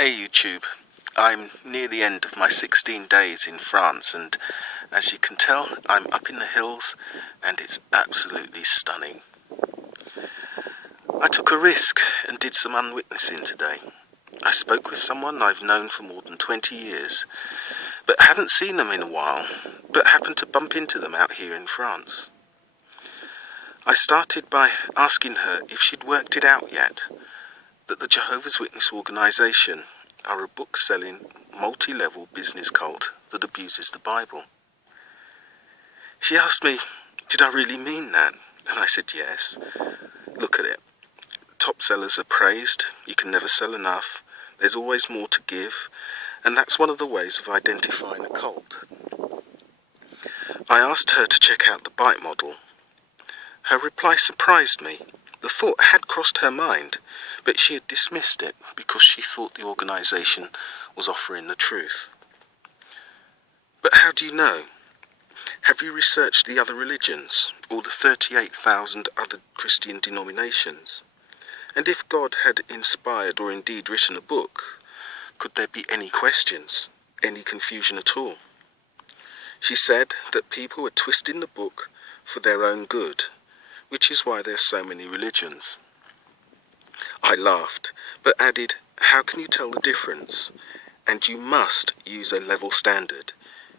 Hey YouTube, I'm near the end of my 16 days in France, and as you can tell I'm up in the hills and it's absolutely stunning. I took a risk and did some unwitnessing today. I spoke with someone I've known for more than 20 years, but hadn't seen them in a while, but happened to bump into them out here in France. I started by asking her if she'd worked it out yet, that the Jehovah's Witness organisation are a book-selling, multi-level business cult that abuses the Bible. She asked me, did I really mean that? And I said yes. Look at it. Top sellers are praised, you can never sell enough, there's always more to give, and that's one of the ways of identifying a cult. I asked her to check out the bite model. Her reply surprised me. The thought had crossed her mind, but she had dismissed it because she thought the organisation was offering the truth. But how do you know? Have you researched the other religions, or the 38,000 other Christian denominations? And if God had inspired or indeed written a book, could there be any questions, any confusion at all? She said that people were twisting the book for their own good, which is why there are so many religions. I laughed, but added, how can you tell the difference? And you must use a level standard.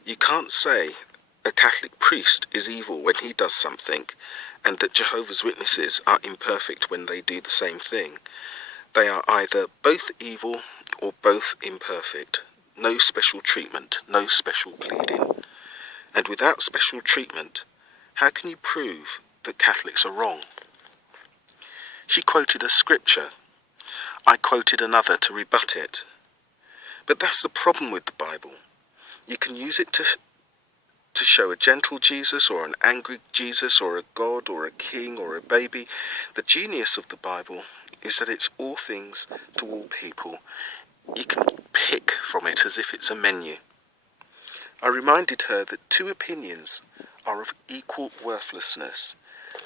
You can't say a Catholic priest is evil when he does something, and that Jehovah's Witnesses are imperfect when they do the same thing. They are either both evil or both imperfect. No special treatment, no special pleading. And without special treatment, how can you prove that Catholics are wrong? She quoted a scripture. I quoted another to rebut it. But that's the problem with the Bible. You can use it to show a gentle Jesus or an angry Jesus or a God or a king or a baby. The genius of the Bible is that it's all things to all people. You can pick from it as if it's a menu. I reminded her that two opinions are of equal worthlessness,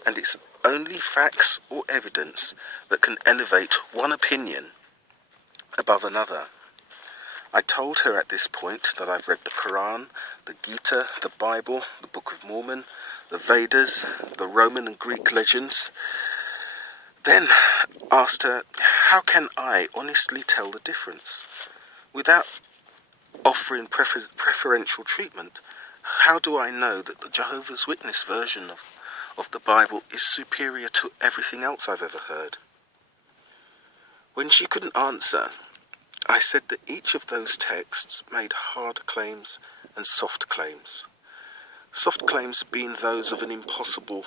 and it's only facts or evidence that can elevate one opinion above another. I told her at this point that I've read the Quran, the Gita, the Bible, the Book of Mormon, the Vedas, the Roman and Greek legends. Then asked her, how can I honestly tell the difference? Without offering preferential treatment, how do I know that the Jehovah's Witness version of the Bible is superior to everything else I've ever heard? When she couldn't answer, I said that each of those texts made hard claims and soft claims. Soft claims being those of an impossible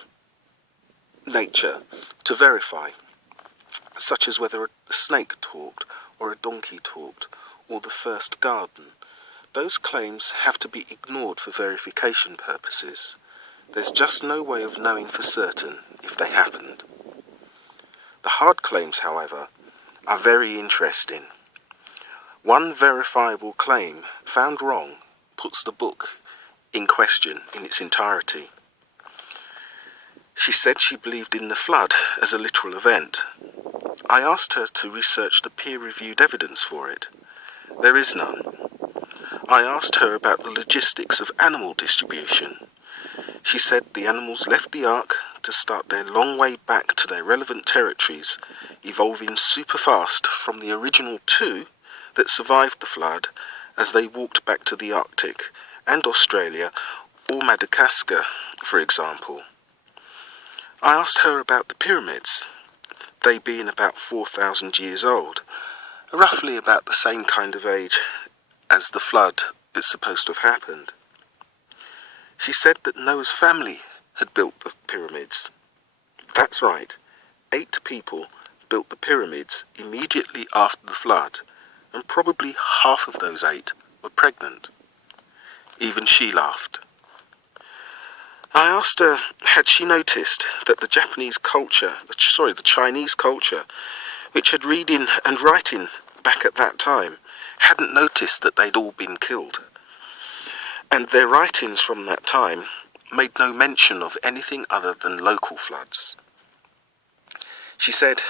nature to verify, such as whether a snake talked or a donkey talked or the first garden. Those claims have to be ignored for verification purposes. There's just no way of knowing for certain if they happened. The hard claims, however, are very interesting. One verifiable claim found wrong puts the book in question in its entirety. She said she believed in the flood as a literal event. I asked her to research the peer-reviewed evidence for it. There is none. I asked her about the logistics of animal distribution. She said the animals left the ark to start their long way back to their relevant territories, evolving super fast from the original two that survived the flood as they walked back to the Arctic and Australia or Madagascar, for example. I asked her about the pyramids, they being about 4,000 years old, roughly about the same kind of age as the flood is supposed to have happened. She said that Noah's family had built the pyramids. That's right, 8 people built the pyramids immediately after the flood, and probably half of those 8 were pregnant. Even she laughed. I asked her, had she noticed that the Chinese culture, which had reading and writing back at that time, hadn't noticed that they'd all been killed. And their writings from that time made no mention of anything other than local floods. She said,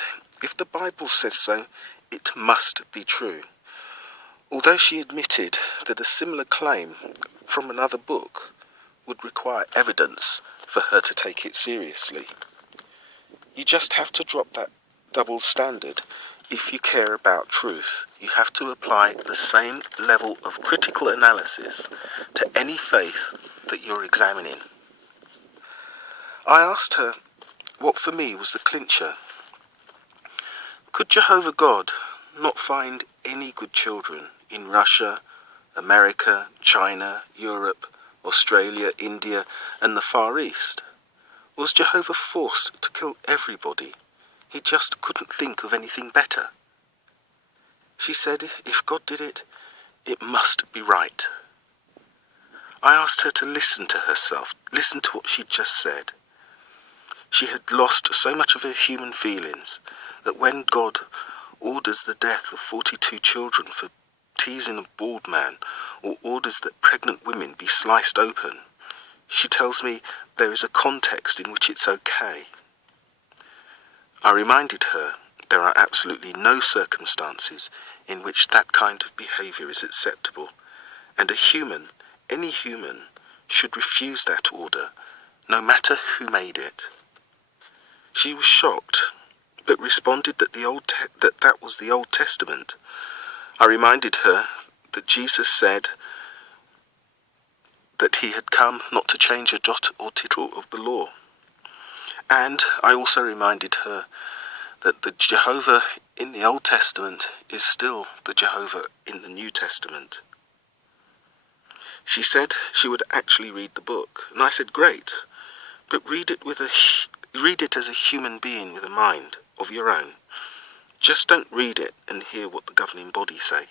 if the Bible says so, it must be true. Although she admitted that a similar claim from another book would require evidence for her to take it seriously. You just have to drop that double standard. If you care about truth, you have to apply the same level of critical analysis to any faith that you're examining. I asked her what for me was the clincher. Could Jehovah God not find any good children in Russia, America, China, Europe, Australia, India, and the Far East? Was Jehovah forced to kill everybody? He just couldn't think of anything better. She said if God did it, it must be right. I asked her to listen to herself, listen to what she'd just said. She had lost so much of her human feelings that when God orders the death of 42 children for teasing a bald man, or orders that pregnant women be sliced open, she tells me there is a context in which it's okay. I reminded her there are absolutely no circumstances in which that kind of behaviour is acceptable, and a human, any human, should refuse that order, no matter who made it. She was shocked, but responded that that was the Old Testament. I reminded her that Jesus said that he had come not to change a jot or tittle of the law. And I also reminded her that the Jehovah in the Old Testament is still the Jehovah in the New Testament. She said she would actually read the book, and I said, great, but read it as a human being with a mind of your own. Just don't read it and hear what the governing bodies say.